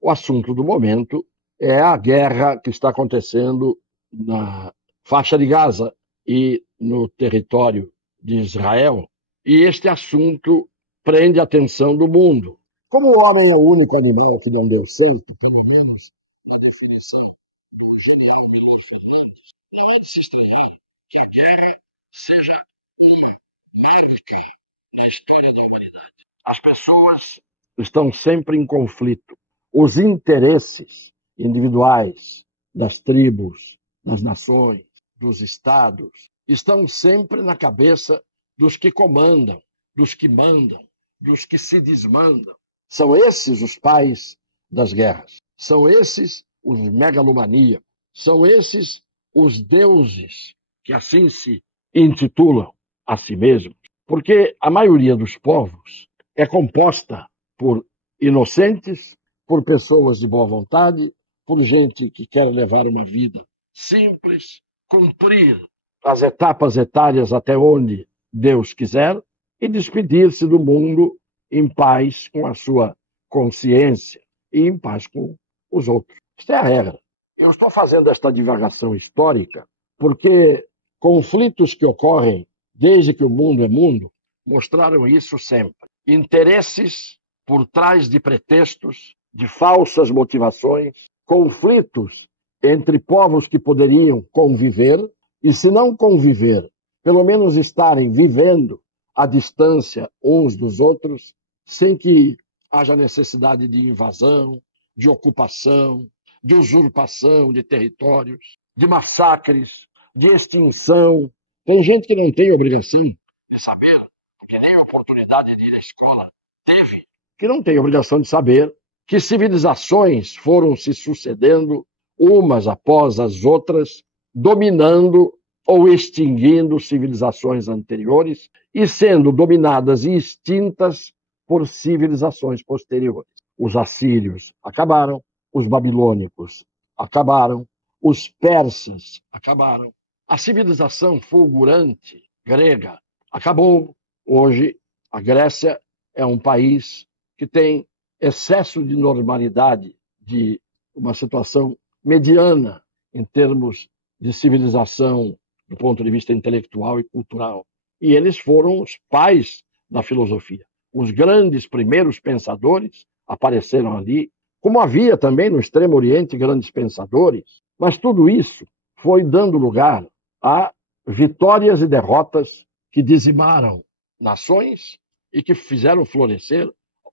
O assunto do momento é a guerra que está acontecendo na faixa de Gaza e no território de Israel. E este assunto prende a atenção do mundo. Como o homem é o único animal que não deu certo, pelo menos a definição do genial Miller Fernandes, não é de se estranhar que a guerra seja uma marca na história da humanidade. As pessoas estão sempre em conflito. Os interesses individuais das tribos, das nações, dos estados, estão sempre na cabeça dos que comandam, dos que mandam, dos que se desmandam. São esses os pais das guerras. São esses os megalomaníacos. São esses os deuses que assim se intitulam a si mesmos. Porque a maioria dos povos é composta por inocentes, por pessoas de boa vontade, por gente que quer levar uma vida simples, cumprir as etapas etárias até onde Deus quiser e despedir-se do mundo em paz com a sua consciência e em paz com os outros. Esta é a regra. Eu estou fazendo esta divagação histórica porque conflitos que ocorrem desde que o mundo é mundo mostraram isso sempre. Interesses por trás de pretextos, de falsas motivações, conflitos entre povos que poderiam conviver e, se não conviver, pelo menos estarem vivendo à distância uns dos outros, sem que haja necessidade de invasão, de ocupação, de usurpação de territórios, de massacres, de extinção. Tem gente que não tem obrigação de saber, porque nem a oportunidade de ir à escola teve, que não tem obrigação de saber que civilizações foram se sucedendo umas após as outras, dominando ou extinguindo civilizações anteriores e sendo dominadas e extintas por civilizações posteriores. Os assírios acabaram, os babilônicos acabaram, os persas acabaram, a civilização fulgurante grega acabou. Hoje, a Grécia é um país que tem excesso de normalidade, de uma situação mediana em termos de civilização do ponto de vista intelectual e cultural. E eles foram os pais da filosofia. Os grandes primeiros pensadores apareceram ali, como havia também no Extremo Oriente grandes pensadores, mas tudo isso foi dando lugar a vitórias e derrotas que dizimaram nações e que fizeram florescer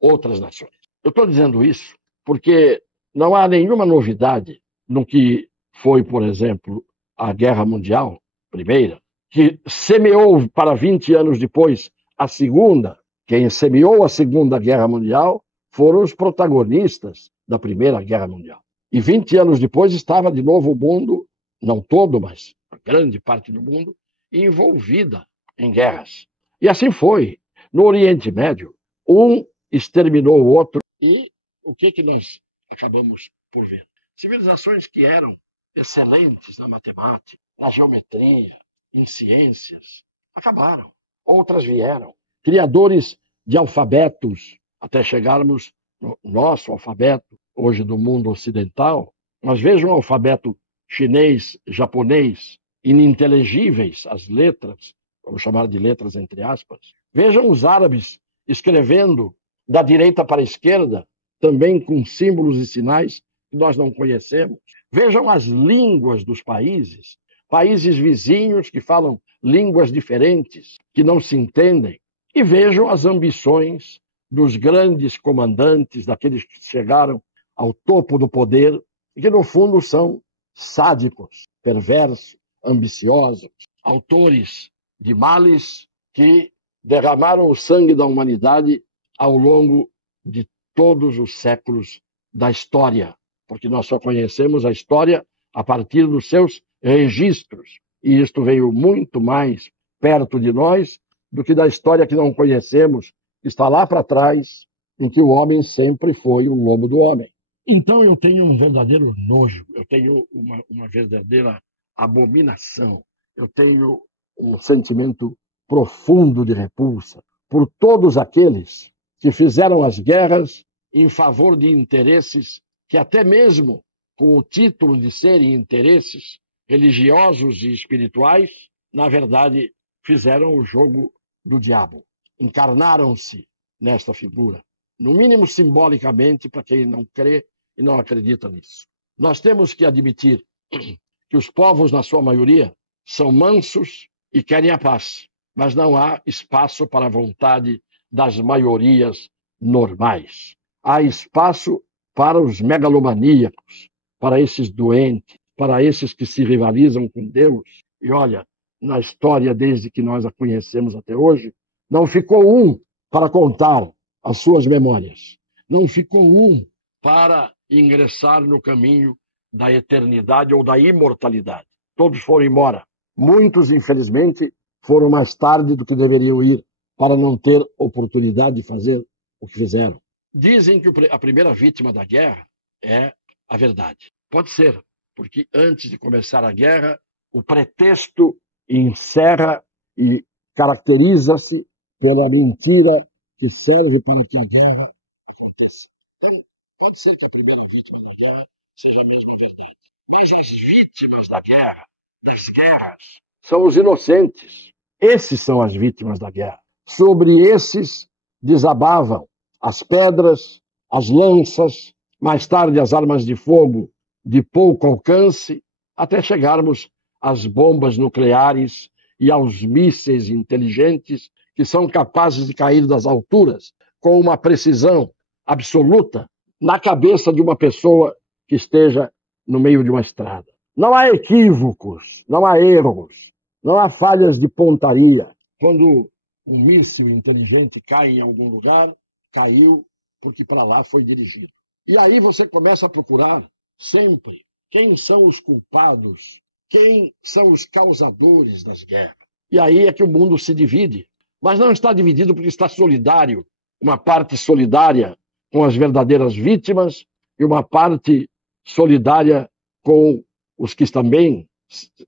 outras nações. Eu estou dizendo isso porque não há nenhuma novidade no que foi, por exemplo, a Guerra Mundial, primeira, que semeou para 20 anos depois a Segunda. Quem semeou a Segunda Guerra Mundial foram os protagonistas da Primeira Guerra Mundial. E 20 anos depois estava de novo o mundo, não todo, mas a grande parte do mundo, envolvida em guerras. E assim foi. No Oriente Médio, um exterminou o outro. E o que nós acabamos por ver? Civilizações que eram excelentes na matemática, na geometria, em ciências, acabaram. Outras vieram. Criadores de alfabetos, até chegarmos no nosso alfabeto, hoje do mundo ocidental. Mas vejam o alfabeto chinês, japonês, ininteligíveis as letras, vamos chamar de letras entre aspas. Vejam os árabes escrevendo da direita para a esquerda, também com símbolos e sinais que nós não conhecemos. Vejam as línguas dos países, países vizinhos que falam línguas diferentes, que não se entendem. E vejam as ambições dos grandes comandantes, daqueles que chegaram ao topo do poder, e que no fundo são sádicos, perversos, ambiciosos, autores de males que derramaram o sangue da humanidade ao longo de todos os séculos da história, porque nós só conhecemos a história a partir dos seus registros, e isto veio muito mais perto de nós do que da história que não conhecemos, que está lá para trás, em que o homem sempre foi o lobo do homem. Então eu tenho um verdadeiro nojo, eu tenho uma verdadeira abominação, eu tenho um sentimento profundo de repulsa por todos aqueles que fizeram as guerras em favor de interesses que até mesmo com o título de serem interesses religiosos e espirituais, na verdade, fizeram o jogo do diabo. Encarnaram-se nesta figura, no mínimo simbolicamente, para quem não crê e não acredita nisso. Nós temos que admitir que os povos, na sua maioria, são mansos e querem a paz, mas não há espaço para a vontade das maiorias normais. Há espaço para os megalomaníacos, para esses doentes, para esses que se rivalizam com Deus. E olha, na história, desde que nós a conhecemos até hoje, não ficou um para contar as suas memórias. Não ficou um para ingressar no caminho da eternidade ou da imortalidade. Todos foram embora. Muitos, infelizmente, foram mais tarde do que deveriam ir para não ter oportunidade de fazer o que fizeram. Dizem que a primeira vítima da guerra é a verdade. Pode ser, porque antes de começar a guerra, o pretexto encerra e caracteriza-se pela mentira que serve para que a guerra aconteça. Então, pode ser que a primeira vítima da guerra seja a mesma verdade. Mas as vítimas da guerra, das guerras, são os inocentes. Esses são as vítimas da guerra. Sobre esses desabavam as pedras, as lanças, mais tarde as armas de fogo de pouco alcance, até chegarmos às bombas nucleares e aos mísseis inteligentes que são capazes de cair das alturas com uma precisão absoluta na cabeça de uma pessoa que esteja no meio de uma estrada. Não há equívocos, não há erros, não há falhas de pontaria. Quando um míssil inteligente cai em algum lugar, caiu porque para lá foi dirigido. E aí você começa a procurar sempre quem são os culpados, quem são os causadores das guerras. E aí é que o mundo se divide. Mas não está dividido porque está solidário. Uma parte solidária com as verdadeiras vítimas e uma parte solidária com os que também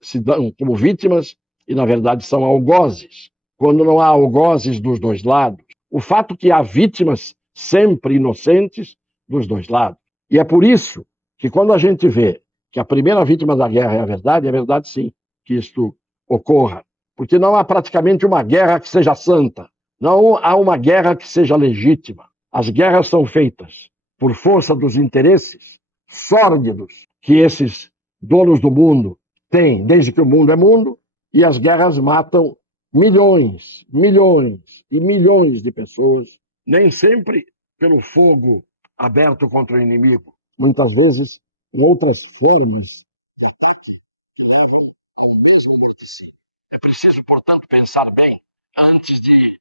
se dão como vítimas e, na verdade, são algozes. Quando não há algozes dos dois lados. O fato que há vítimas sempre inocentes dos dois lados. E é por isso que quando a gente vê que a primeira vítima da guerra é verdade sim, que isto ocorra. Porque não há praticamente uma guerra que seja santa. Não há uma guerra que seja legítima. As guerras são feitas por força dos interesses sórdidos que esses donos do mundo têm desde que o mundo é mundo, e as guerras matam milhões, milhões e milhões de pessoas, nem sempre pelo fogo aberto contra o inimigo, muitas vezes em outras formas de ataque que levam ao mesmo morticínio. É preciso, portanto, pensar bem antes de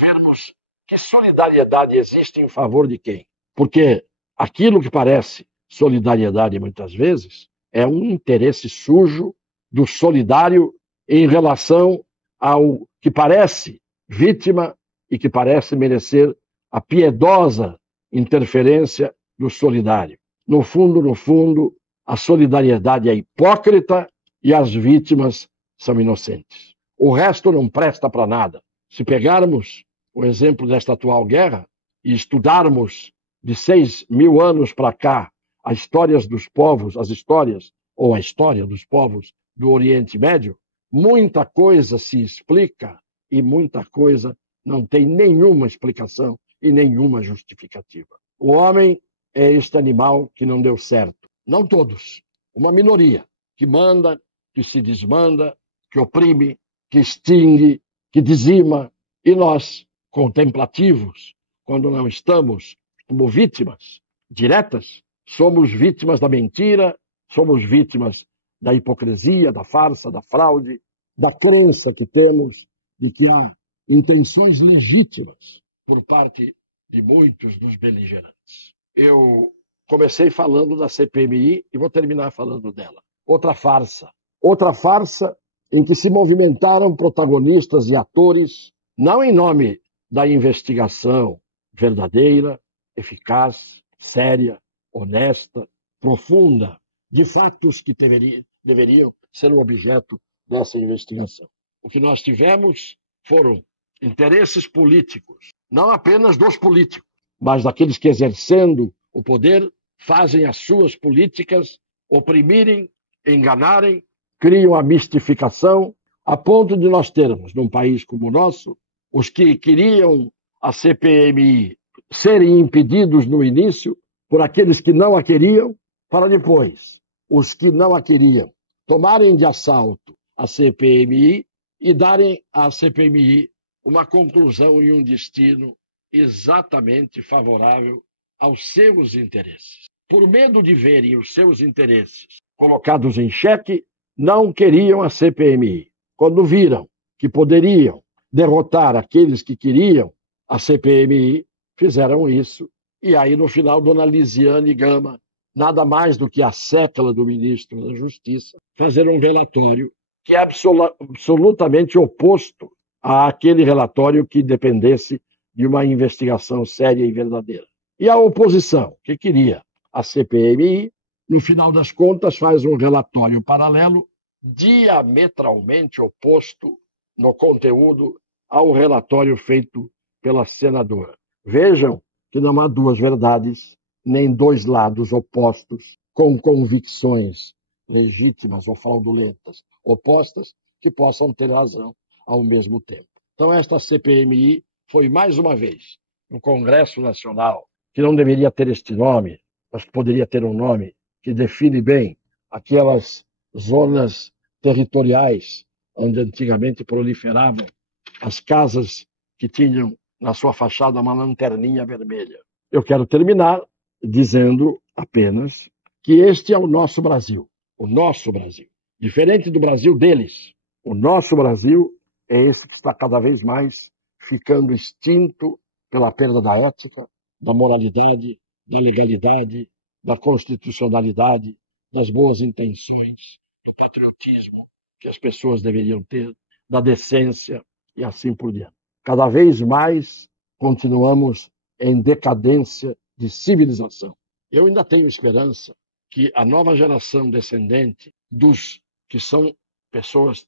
vermos que solidariedade existe em favor de quem. Porque aquilo que parece solidariedade, muitas vezes, é um interesse sujo do solidário em relação ao que parece vítima e que parece merecer a piedosa interferência do solidário. No fundo, a solidariedade é hipócrita e as vítimas são inocentes. O resto não presta para nada. Se pegarmos o exemplo desta atual guerra e estudarmos de 6.000 anos para cá as histórias dos povos, as histórias ou a história dos povos do Oriente Médio, muita coisa se explica e muita coisa não tem nenhuma explicação e nenhuma justificativa. O homem é este animal que não deu certo. Não todos. Uma minoria que manda, que se desmanda, que oprime, que extingue, que dizima. E nós, contemplativos, quando não estamos como vítimas diretas, somos vítimas da mentira, somos vítimas da hipocrisia, da farsa, da fraude, da crença que temos de que há intenções legítimas por parte de muitos dos beligerantes. Eu comecei falando da CPMI e vou terminar falando dela. Outra farsa em que se movimentaram protagonistas e atores, não em nome da investigação verdadeira, eficaz, séria, honesta, profunda, de fatos que deveriam ser o objeto dessa investigação. O que nós tivemos foram interesses políticos, não apenas dos políticos, mas daqueles que, exercendo o poder, fazem as suas políticas oprimirem, enganarem, criam a mistificação, a ponto de nós termos, num país como o nosso, os que queriam a CPMI serem impedidos no início por aqueles que não a queriam, para depois, os que não a queriam, tomarem de assalto a CPMI e darem à CPMI uma conclusão e um destino exatamente favorável aos seus interesses. Por medo de verem os seus interesses colocados em xeque, não queriam a CPMI. Quando viram que poderiam derrotar aqueles que queriam a CPMI, fizeram isso. E aí, no final, dona Lisiane Gama, nada mais do que a sécula do ministro da Justiça, fazer um relatório que é absolutamente oposto àquele relatório que dependesse de uma investigação séria e verdadeira. E a oposição, que queria a CPMI, no final das contas, faz um relatório paralelo diametralmente oposto no conteúdo ao relatório feito pela senadora. Vejam que não há duas verdades, nem dois lados opostos, com convicções legítimas ou fraudulentas opostas, que possam ter razão ao mesmo tempo. Então, esta CPMI foi, mais uma vez, no Congresso Nacional, que não deveria ter este nome, mas poderia ter um nome que define bem aquelas zonas territoriais onde antigamente proliferavam as casas que tinham na sua fachada uma lanterninha vermelha. Eu quero terminar dizendo apenas que este é o nosso Brasil. O nosso Brasil. Diferente do Brasil deles. O nosso Brasil é esse que está cada vez mais ficando extinto pela perda da ética, da moralidade, da legalidade, da constitucionalidade, das boas intenções, do patriotismo que as pessoas deveriam ter, da decência e assim por diante. Cada vez mais continuamos em decadência de civilização. Eu ainda tenho esperança que a nova geração descendente dos que são pessoas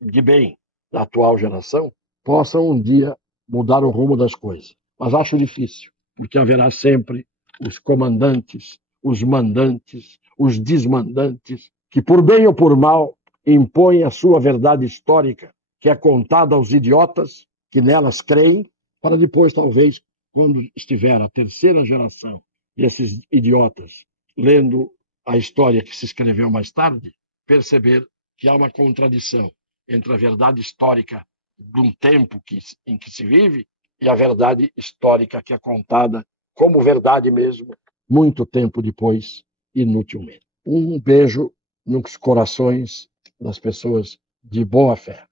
de bem da atual geração possam um dia mudar o rumo das coisas. Mas acho difícil, porque haverá sempre os comandantes, os mandantes, os desmandantes, que por bem ou por mal impõem a sua verdade histórica, que é contada aos idiotas que nelas creem, para depois, talvez, quando estiver a terceira geração desses idiotas lendo a história que se escreveu mais tarde, perceber que há uma contradição entre a verdade histórica de um tempo em que se vive e a verdade histórica que é contada como verdade mesmo, muito tempo depois, inutilmente. Um beijo nos corações das pessoas de boa fé.